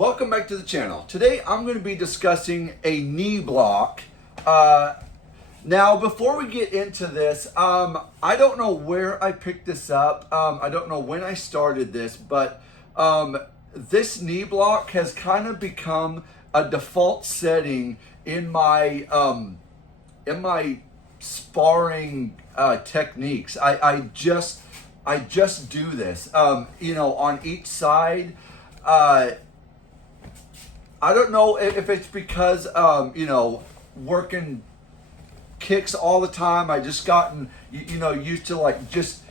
Welcome back to the channel. Today I'm going to be discussing a knee block. Now before we get into this, I don't know where I picked this up. I don't know when I started this, but this knee block has kind of become a default setting in my sparring techniques. I just do this. On each side. I don't know if it's because, working kicks all the time. I just gotten, used to just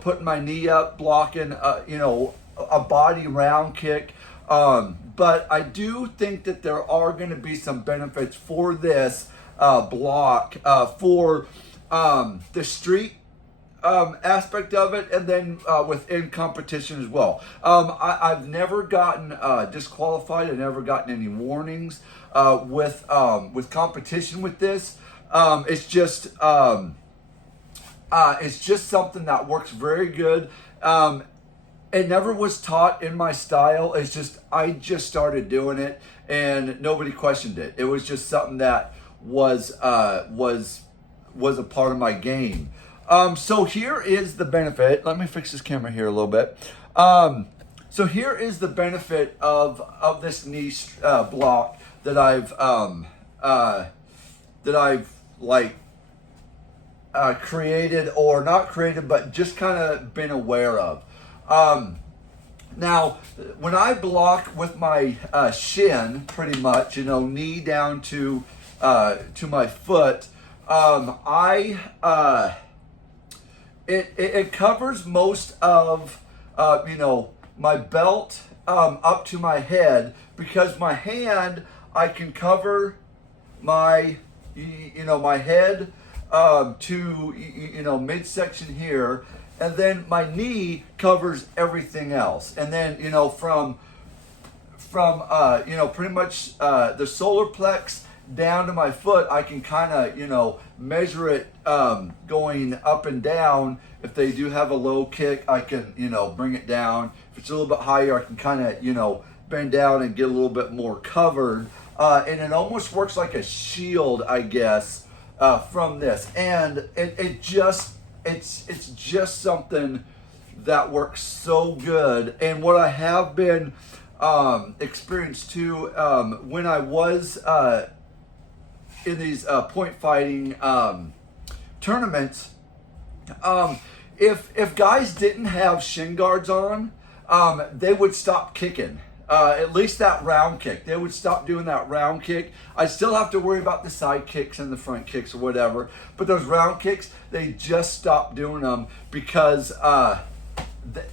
putting my knee up, blocking, a body round kick. But I do think that there are going to be some benefits for this block for the street aspect of it, and then within competition as well. I've never gotten disqualified. I've never gotten any warnings with competition with this. It's just something that works very good. It never was taught in my style. It's just I just started doing it, and nobody questioned it. It was just something that was a part of my game. So here is the benefit. Let me fix this camera here a little bit. So here is the benefit of this knee block that I've created, or not created, but just kind of been aware of. Now, when I block with my shin, pretty much, knee down to my foot, It covers most of, my belt up to my head, because my hand, I can cover my, my head to, midsection here, and then my knee covers everything else. And then, from pretty much the solar plex down to my foot, I can kind of, measure it going up and down. If they do have a low kick, I can, bring it down. If it's a little bit higher, I can kind of, bend down and get a little bit more covered. And it almost works like a shield, I guess, from this. And it's just something that works so good. And what I have been experienced too, when I was in these point fighting tournaments, if guys didn't have shin guards on, they would stop kicking. At least that round kick. They would stop doing that round kick. I still have to worry about the side kicks and the front kicks or whatever, but those round kicks, they just stopped doing them because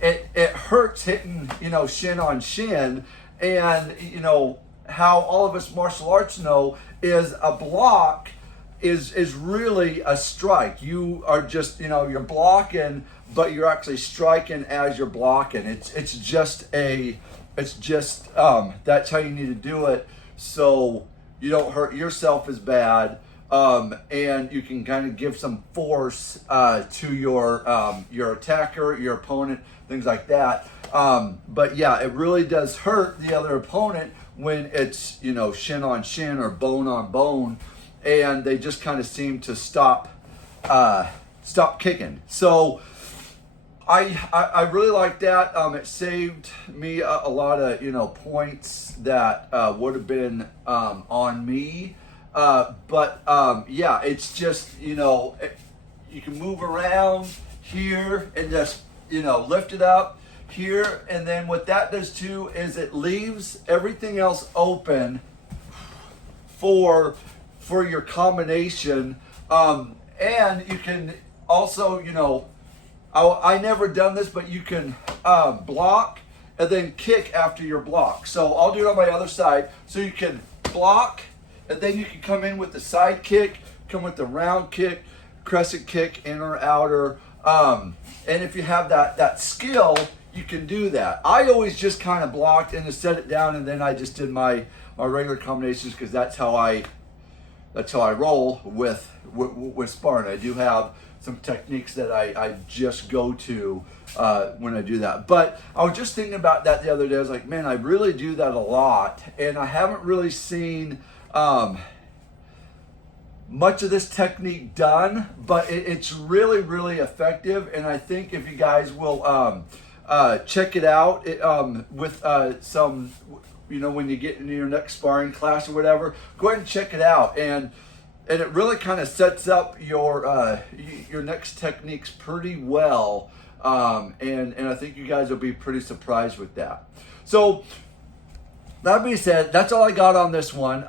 it hurts hitting, shin on shin. And, how all of us martial arts know is a block is really a strike. You are just, you're blocking, but you're actually striking as you're blocking. It's just that's how you need to do it, so you don't hurt yourself as bad, and you can kind of give some force to your attacker, your opponent, things like that. But yeah, it really does hurt the other opponent when it's, shin on shin or bone on bone, and they just kind of seem to stop kicking. So I really like that. It saved me a lot of, points that would have been on me. But yeah, it's just, you can move around here and just, lift it up here. And then what that does too is it leaves everything else open for your combination. And you can also, I never done this, but you can block and then kick after your block. So I'll do it on my other side. So you can block, and then you can come in with the side kick, come with the round kick, crescent kick, inner, outer. And if you have that skill, you can do that. I always just kind of blocked and just set it down, and then I just did my regular combinations, because that's how I roll with sparring. I do have some techniques that I just go to when I do that. But I was just thinking about that the other day. I was like, man, I really do that a lot, and I haven't really seen much of this technique done, but it's really, really effective. And I think if you guys will check it out with some, when you get into your next sparring class or whatever, go ahead and check it out. And it really kind of sets up your next techniques pretty well. And I think you guys will be pretty surprised with that. So that being said, that's all I got on this one.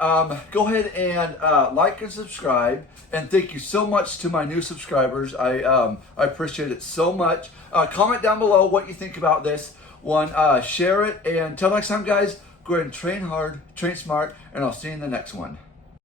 Go ahead and like and subscribe. And thank you so much to my new subscribers. I appreciate it so much. Comment down below what you think about this one. Share it. And until next time, guys, go ahead and train hard, train smart, and I'll see you in the next one.